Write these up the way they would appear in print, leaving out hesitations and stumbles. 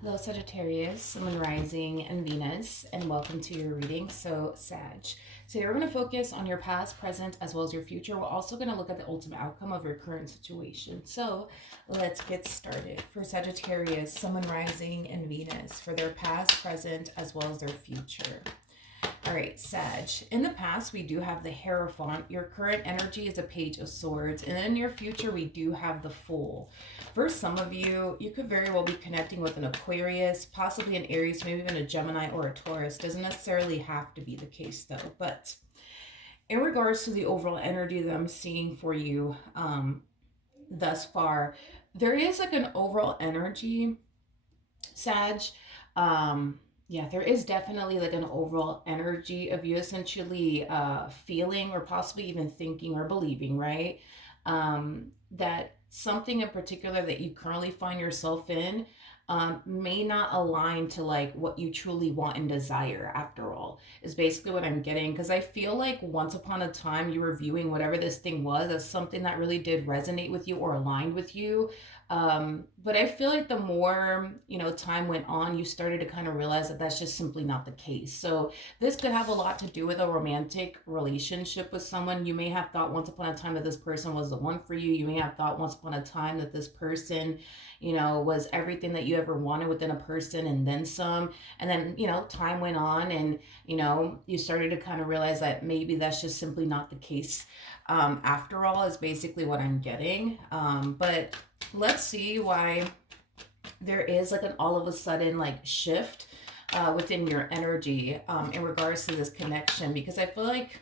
Hello, Sagittarius, Sun, Rising, and Venus, and welcome to your reading. So, Sag. So, you're going to focus on your past, present, as well as your future. We're also going to look at the ultimate outcome of your current situation. So, let's get started. For Sagittarius, Sun, Rising, and Venus, for their past, present, as well as their future. All right, Sag. In the past, we do have the Hierophant. Your current energy is a Page of Swords. And in your future, we do have the Fool. For some of you, you could very well be connecting with an Aquarius, possibly an Aries, maybe even a Gemini or a Taurus. Doesn't necessarily have to be the case, though. But in regards to the overall energy that I'm seeing for you thus far, there is like an overall energy, Sag. Yeah, there is definitely like an overall energy of you essentially feeling or possibly even thinking or believing, right? That something in particular that you currently find yourself in may not align to like what you truly want and desire after all is basically what I'm getting, because I feel like once upon a time you were viewing whatever this thing was as something that really did resonate with you or aligned with you. But I feel like the more, time went on, you started to kind of realize that that's just simply not the case. So this could have a lot to do with a romantic relationship with someone. You may have thought once upon a time that this person was the one for you. You may have thought once upon a time that this person, was everything that you ever wanted within a person and then some. And then, time went on and, you started to kind of realize that maybe that's just simply not the case. After all, is basically what I'm getting. But let's see why there is like an all of a sudden like shift within your energy in regards to this connection, because I feel like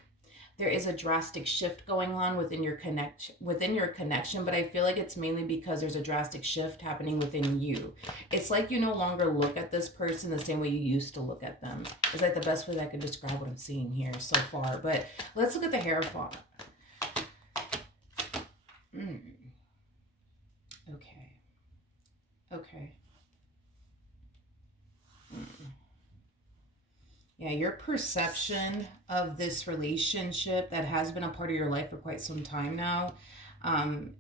there is a drastic shift going on within your connection, but I feel like it's mainly because there's a drastic shift happening within you. It's like you no longer look at this person the same way you used to look at them. It's like the best way that I could describe what I'm seeing here so far. But let's look at the Hierophant. Okay. Okay. Yeah, your perception of this relationship that has been a part of your life for quite some time now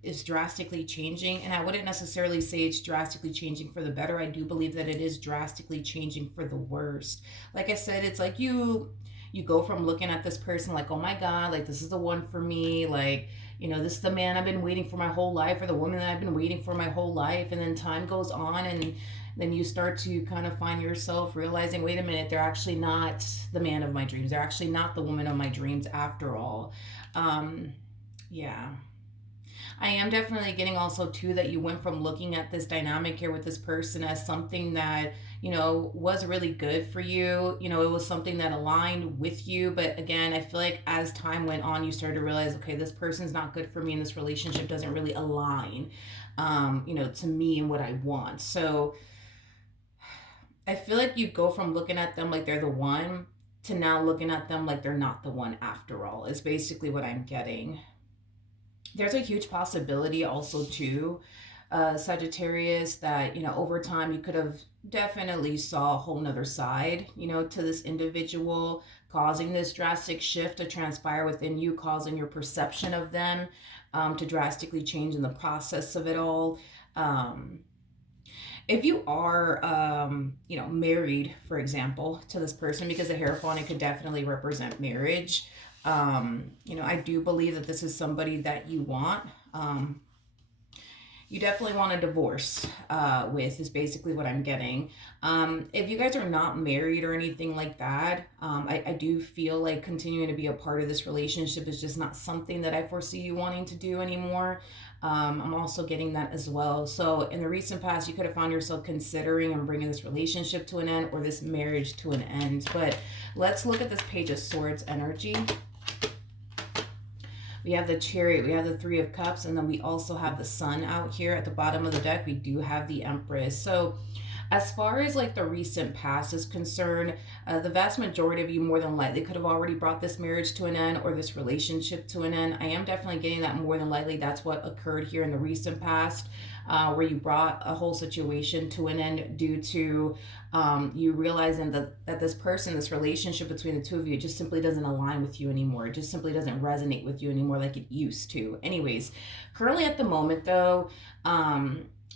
is drastically changing. And I wouldn't necessarily say it's drastically changing for the better. I do believe that it is drastically changing for the worst. Like I said, it's like you go from looking at this person like, oh my God, like this is the one for me, like, this is the man I've been waiting for my whole life, or the woman that I've been waiting for my whole life. And then time goes on, and then you start to kind of find yourself realizing, wait a minute, they're actually not the man of my dreams. They're actually not the woman of my dreams after all. Yeah. I am definitely getting also too that you went from looking at this dynamic here with this person as something that, was really good for you. It was something that aligned with you. But again, I feel like as time went on, you started to realize, okay, this person's not good for me and this relationship doesn't really align, to me and what I want. So I feel like you go from looking at them like they're the one to now looking at them like they're not the one after all, is basically what I'm getting. There's a huge possibility also too, Sagittarius, that over time you could have definitely saw a whole nother side, to this individual, causing this drastic shift to transpire within you, causing your perception of them to drastically change in the process of it all. If you are married, for example, to this person, because the Hierophant could definitely represent marriage, I do believe that this is somebody that you want. You definitely want a divorce with, is basically what I'm getting. If you guys are not married or anything like that, I do feel like continuing to be a part of this relationship is just not something that I foresee you wanting to do anymore. I'm also getting that as well. So in the recent past, you could have found yourself considering and bringing this relationship to an end or this marriage to an end. But let's look at this Page of Swords energy. We have the Chariot, we have the Three of Cups, and then we also have the Sun out here at the bottom of the deck. We do have the Empress. So as far as like the recent past is concerned, the vast majority of you more than likely could have already brought this marriage to an end or this relationship to an end. I am definitely getting that more than likely that's what occurred here in the recent past, where you brought a whole situation to an end due to you realizing that this person, this relationship between the two of you, just simply doesn't align with you anymore. It just simply doesn't resonate with you anymore like it used to. Anyways, currently at the moment though,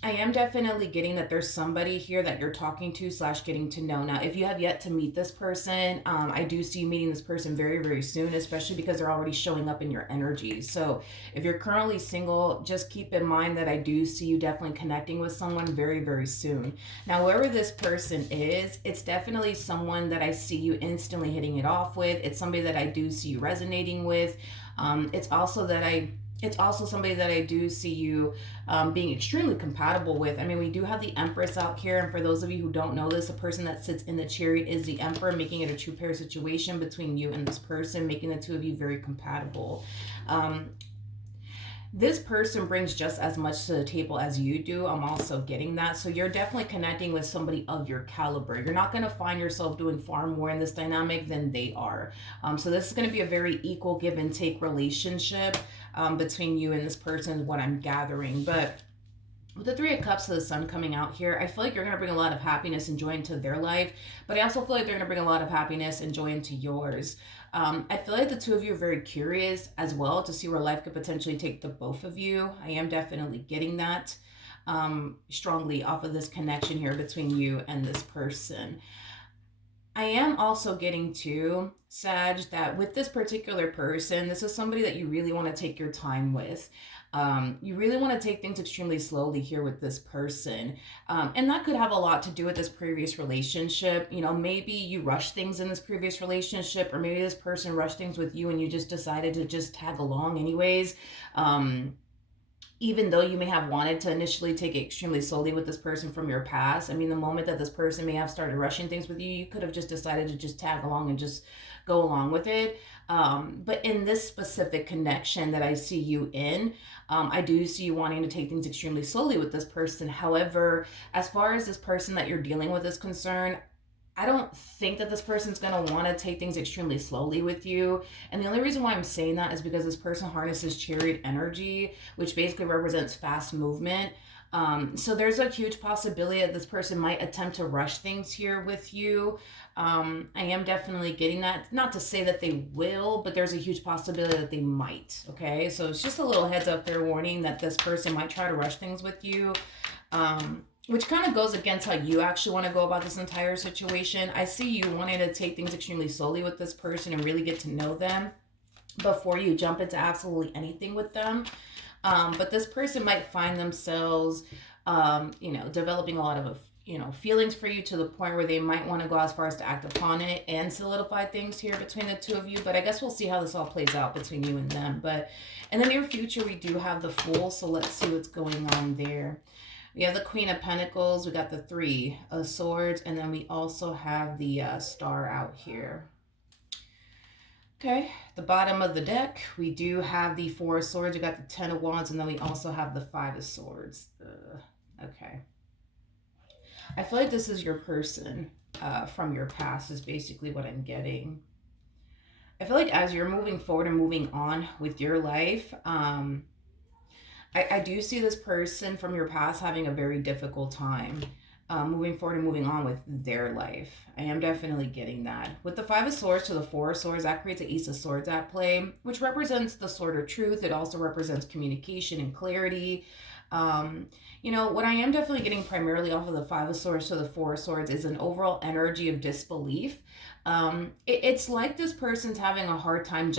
I am definitely getting that there's somebody here that you're talking to slash getting to know. Now, if you have yet to meet this person, I do see you meeting this person very, very soon, especially because they're already showing up in your energy. So if you're currently single, just keep in mind that I do see you definitely connecting with someone very, very soon. Now, whoever this person is, it's definitely someone that I see you instantly hitting it off with. It's somebody that I do see you resonating with. It's also that it's also somebody that I do see you being extremely compatible with. I mean, we do have the Empress out here, and for those of you who don't know this, the person that sits in the chariot is the Emperor, making it a true pair situation between you and this person, making the two of you very compatible. Um, this person brings just as much to the table as you do. I'm also getting that. So you're definitely connecting with somebody of your caliber. You're not going to find yourself doing far more in this dynamic than they are. So this is going to be a very equal give and take relationship between you and this person, is what I'm gathering. But with the Three of Cups of the Sun coming out here, I feel like you're going to bring a lot of happiness and joy into their life, but I also feel like they're going to bring a lot of happiness and joy into yours. I feel like the two of you are very curious as well to see where life could potentially take the both of you. I am definitely getting that strongly off of this connection here between you and this person. I am also getting to, Sag, that with this particular person, this is somebody that you really want to take your time with. You really want to take things extremely slowly here with this person. And that could have a lot to do with this previous relationship. You know, maybe you rushed things in this previous relationship, or maybe this person rushed things with you and you just decided to just tag along anyways. Even though you may have wanted to initially take it extremely slowly with this person from your past. I mean, the moment that this person may have started rushing things with you, you could have just decided to just tag along and just go along with it. But in this specific connection that I see you in, I do see you wanting to take things extremely slowly with this person. However, as far as this person that you're dealing with is concerned, I don't think that this person's going to want to take things extremely slowly with you. And the only reason why I'm saying that is because this person harnesses chariot energy, which basically represents fast movement. So there's a huge possibility that this person might attempt to rush things here with you. I am definitely getting that. Not to say that they will, but there's a huge possibility that they might. Okay, so it's just a little heads up, fair warning that this person might try to rush things with you. Which kind of goes against how you actually want to go about this entire situation. I see you wanting to take things extremely slowly with this person and really get to know them before you jump into absolutely anything with them. But this person might find themselves, developing a lot of, feelings for you to the point where they might want to go as far as to act upon it and solidify things here between the two of you. But I guess we'll see how this all plays out between you and them. But in the near future, we do have the Fool, so let's see what's going on there. We have the Queen of Pentacles, we got the Three of Swords, and then we also have the Star out here. Okay, the bottom of the deck, we do have the Four of Swords, we got the Ten of Wands, and then we also have the Five of Swords. Okay. I feel like this is your person from your past is basically what I'm getting. I feel like as you're moving forward and moving on with your life, I do see this person from your past having a very difficult time moving forward and moving on with their life. I am definitely getting that. With the Five of Swords to the Four of Swords, that creates an Ace of Swords at play, which represents the sword of truth. It also represents communication and clarity. What I am definitely getting primarily off of the Five of Swords to the Four of Swords is an overall energy of disbelief. It's like this person's having a hard time.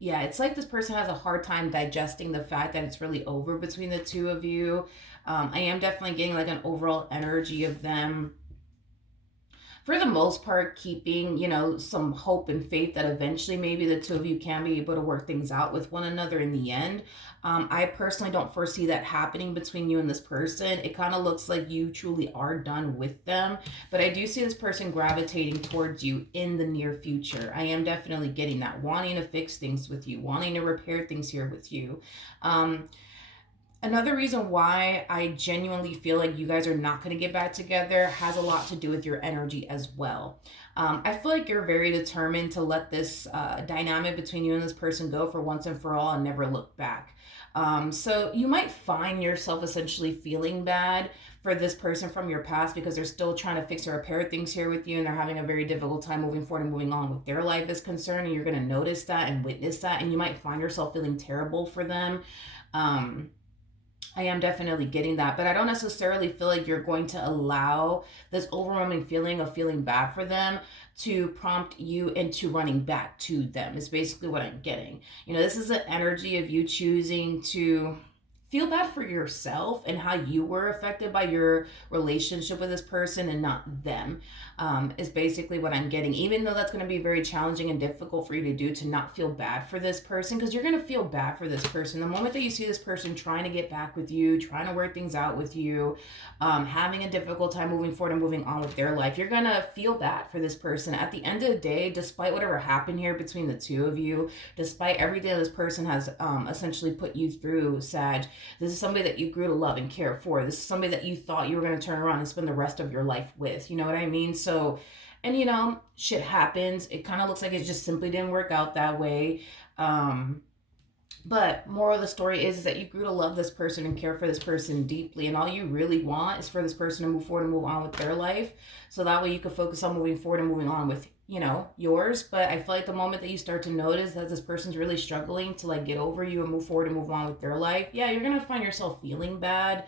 It's like this person has a hard time digesting the fact that it's really over between the two of you. I am definitely getting like an overall energy of them, for the most part, keeping, some hope and faith that eventually maybe the two of you can be able to work things out with one another in the end. I personally don't foresee that happening between you and this person. It kind of looks like you truly are done with them, but I do see this person gravitating towards you in the near future. I am definitely getting that, wanting to fix things with you, wanting to repair things here with you. Another reason why I genuinely feel like you guys are not going to get back together has a lot to do with your energy as well. I feel like you're very determined to let this dynamic between you and this person go for once and for all and never look back. So you might find yourself essentially feeling bad for this person from your past because they're still trying to fix or repair things here with you, and they're having a very difficult time moving forward and moving on with their life is concerned, and you're going to notice that and witness that, and you might find yourself feeling terrible for them. I am definitely getting that, but I don't necessarily feel like you're going to allow this overwhelming feeling of feeling bad for them to prompt you into running back to them. Is basically what I'm getting. This is an energy of you choosing to feel bad for yourself and how you were affected by your relationship with this person and not them. Is basically what I'm getting, even though that's going to be very challenging and difficult for you to do, to not feel bad for this person, because you're going to feel bad for this person the moment that you see this person trying to get back with you, trying to work things out with you, having a difficult time moving forward and moving on with their life. You're going to feel bad for this person at the end of the day. Despite whatever happened here between the two of you, despite everything that this person has essentially put you through, Sag, this is somebody that you grew to love and care for. This is somebody that you thought you were going to turn around and spend the rest of your life with. You know what I mean? So, and shit happens. It kind of looks like it just simply didn't work out that way. But moral of the story is that you grew to love this person and care for this person deeply, and all you really want is for this person to move forward and move on with their life, so that way you can focus on moving forward and moving on with yours. But I feel like the moment that you start to notice that this person's really struggling to like get over you and move forward and move on with their life, yeah, you're gonna find yourself feeling bad.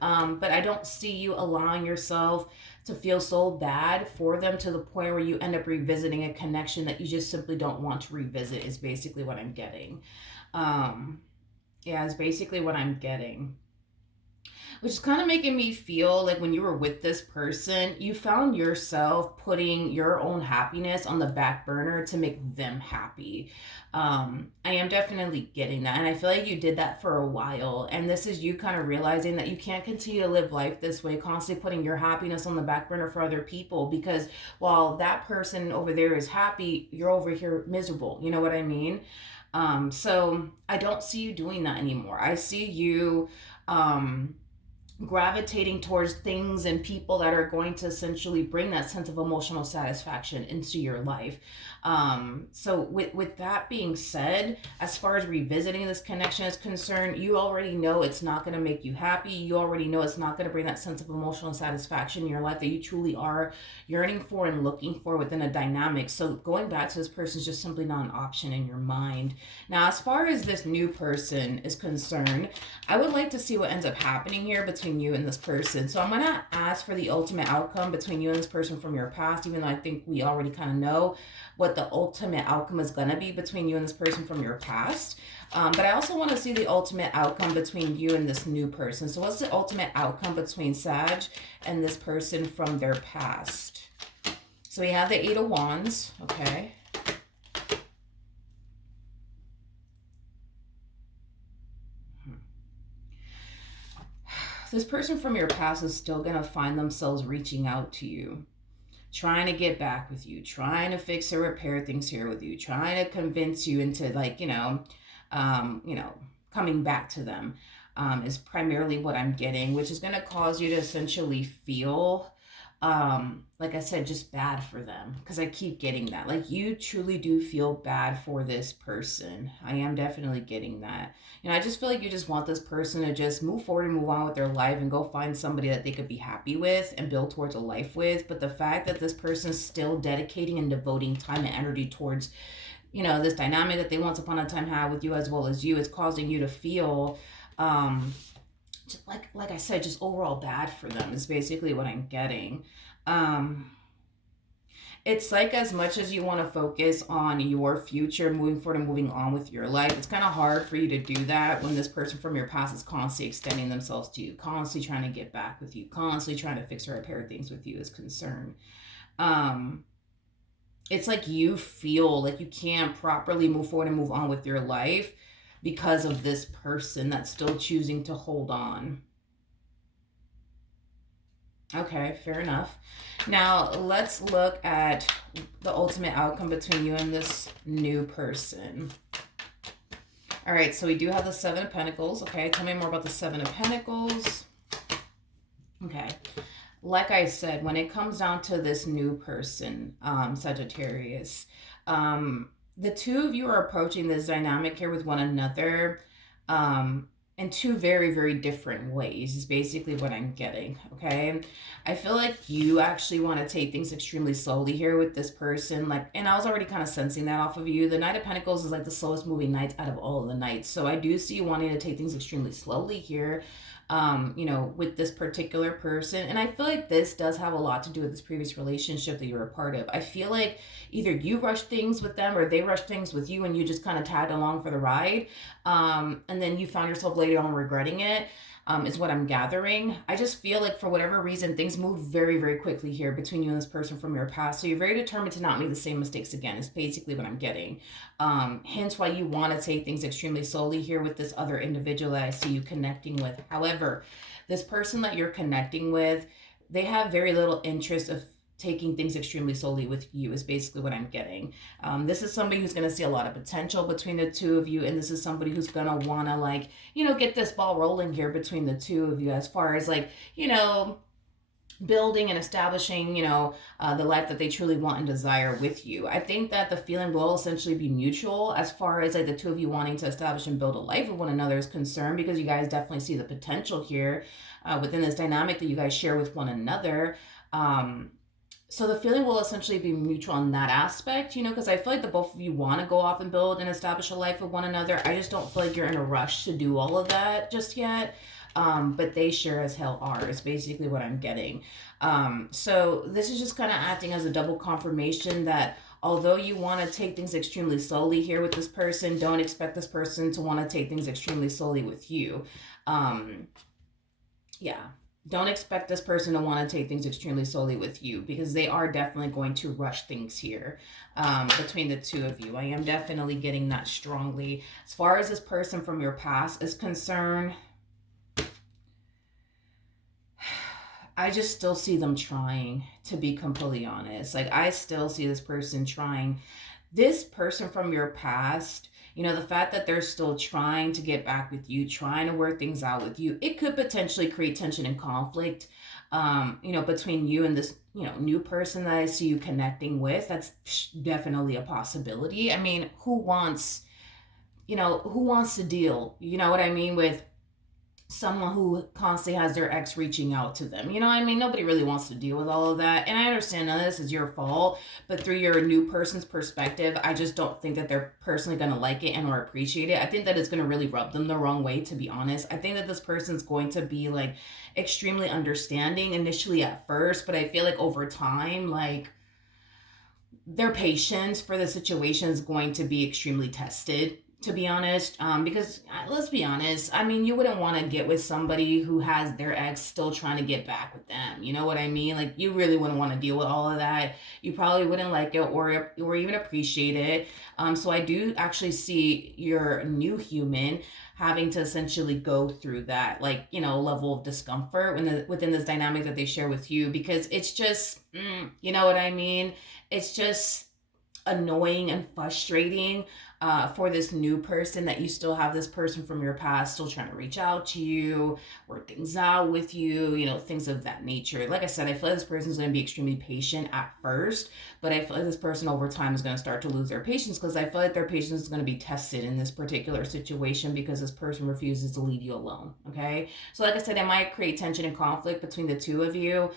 But I don't see you allowing yourself to feel so bad for them to the point where you end up revisiting a connection that you just simply don't want to revisit, is basically what I'm getting. Yeah, is basically what I'm getting. Which is kind of making me feel like when you were with this person, you found yourself putting your own happiness on the back burner to make them happy. I am definitely getting that. And I feel like you did that for a while. And this is you kind of realizing that you can't continue to live life this way, constantly putting your happiness on the back burner for other people. Because while that person over there is happy, you're over here miserable. You know what I mean? So I don't see you doing that anymore. I see you gravitating towards things and people that are going to essentially bring that sense of emotional satisfaction into your life. So with that being said, as far as revisiting this connection is concerned, you already know it's not going to make you happy. You already know it's not going to bring that sense of emotional satisfaction in your life that you truly are yearning for and looking for within a dynamic. So going back to this person is just simply not an option in your mind. Now, as far as this new person is concerned, I would like to see what ends up happening here between you and this person. So I'm going to ask for the ultimate outcome between you and this person from your past, even though I think we already kind of know what the ultimate outcome is going to be between you and this person from your past. But I also want to see the ultimate outcome between you and this new person. So what's the ultimate outcome between Sag and this person from their past? So we have the Eight of Wands, okay? This person from your past is still going to find themselves reaching out to you, trying to get back with you, trying to fix or repair things here with you, trying to convince you into coming back to them, is primarily what I'm getting, which is going to cause you to essentially feel, like I said, just bad for them, because I keep getting that. Like, you truly do feel bad for this person. I am definitely getting that. I just feel like you just want this person to just move forward and move on with their life and go find somebody that they could be happy with and build towards a life with. But the fact that this person's still dedicating and devoting time and energy towards, this dynamic that they once upon a time had with you as well as you, is causing you to feel, just like I said, just overall bad for them is basically what I'm getting. It's like, as much as you want to focus on your future moving forward and moving on with your life, it's kind of hard for you to do that when this person from your past is constantly extending themselves to you, constantly trying to get back with you, constantly trying to fix or repair things with you is concerned. It's like you feel like you can't properly move forward and move on with your life because of this person that's still choosing to hold on. Okay, fair enough. Now, let's look at the ultimate outcome between you and this new person. All right, so we do have the Seven of Pentacles. Okay, tell me more about the Seven of Pentacles. Okay, like I said, when it comes down to this new person, Sagittarius, the two of you are approaching this dynamic here with one another, in two very, very different ways, is basically what I'm getting. Okay. I feel like you actually want to take things extremely slowly here with this person. Like, and I was already kind of sensing that off of you. The Knight of Pentacles is like the slowest moving knight out of all of the knights. So I do see you wanting to take things extremely slowly here. With this particular person. And I feel like this does have a lot to do with this previous relationship that you were a part of. I feel like either you rushed things with them or they rushed things with you and you just kind of tagged along for the ride. And then you found yourself later on regretting it. Is what I'm gathering. I just feel like for whatever reason, things moved very, very quickly here between you and this person from your past. So you're very determined to not make the same mistakes again, is basically what I'm getting. Hence why you want to take things extremely slowly here with this other individual that I see you connecting with. However, this person that you're connecting with, they have very little interest of taking things extremely slowly with you, is basically what I'm getting. This is somebody who's going to see a lot of potential between the two of you, and this is somebody who's going to want to, like, get this ball rolling here between the two of you as far as, like, building and establishing, the life that they truly want and desire with you. I think that the feeling will essentially be mutual as far as, like, the two of you wanting to establish and build a life with one another is concerned, because you guys definitely see the potential here within this dynamic that you guys share with one another. So the feeling will essentially be mutual in that aspect, because I feel like the both of you want to go off and build and establish a life with one another. I just don't feel like you're in a rush to do all of that just yet. But they sure as hell are, is basically what I'm getting. So this is just kind of acting as a double confirmation that although you want to take things extremely slowly here with this person, don't expect this person to want to take things extremely slowly with you. Yeah. Don't expect this person to want to take things extremely slowly with you, because they are definitely going to rush things here between the two of you. I am definitely getting that strongly. As far as this person from your past is concerned, I just still see them trying, to be completely honest. Like, I still see this person trying. This person from your past, the fact that they're still trying to get back with you, trying to work things out with you, it could potentially create tension and conflict, between you and this, new person that I see you connecting with. That's definitely a possibility. I mean, who wants to deal, what I mean, with someone who constantly has their ex reaching out to them? Nobody really wants to deal with all of that. And I understand none of this is your fault, but through your new person's perspective, I just don't think that they're personally going to like it and or appreciate it. I think that it's going to really rub them the wrong way, to be honest. I think that this person's going to be, like, extremely understanding initially at first, but I feel like over time, like, their patience for the situation is going to be extremely tested, to be honest, because let's be honest, you wouldn't want to get with somebody who has their ex still trying to get back with them. You know what I mean? Like, you really wouldn't want to deal with all of that. You probably wouldn't like it or even appreciate it. So I do actually see your new human having to essentially go through that, like, level of discomfort within this dynamic that they share with you, because it's just, you know what I mean? It's just annoying and frustrating for this new person that you still have this person from your past still trying to reach out to you, work things out with you, things of that nature. Like I said, I feel like this person is going to be extremely patient at first, but I feel like this person over time is going to start to lose their patience, because I feel like their patience is going to be tested in this particular situation because this person refuses to leave you alone. Okay. So like I said, it might create tension and conflict between the two of you.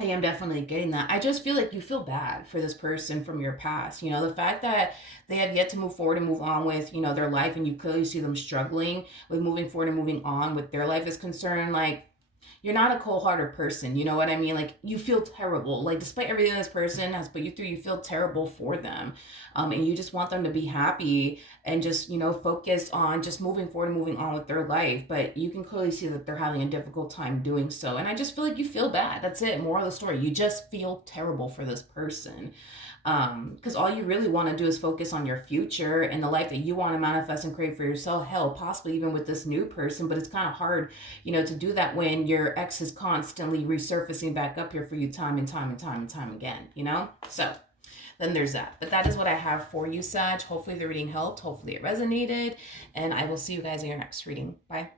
I am definitely getting that. I just feel like you feel bad for this person from your past. The fact that they have yet to move forward and move on with, their life, and you clearly see them struggling with moving forward and moving on with their life is concerned. Like, you're not a cold-hearted person, you know what I mean? Like, you feel terrible. Like, despite everything this person has put you through, you feel terrible for them. And you just want them to be happy and just, focus on just moving forward and moving on with their life. But you can clearly see that they're having a difficult time doing so. And I just feel like you feel bad. That's it. Moral of the story. You just feel terrible for this person. Because all you really want to do is focus on your future and the life that you want to manifest and create for yourself. Hell, possibly even with this new person, but it's kind of hard, to do that when your ex is constantly resurfacing back up here for you time and time and time and time again, So then there's that. But that is what I have for you, Sag. Hopefully the reading helped. Hopefully it resonated. And I will see you guys in your next reading. Bye.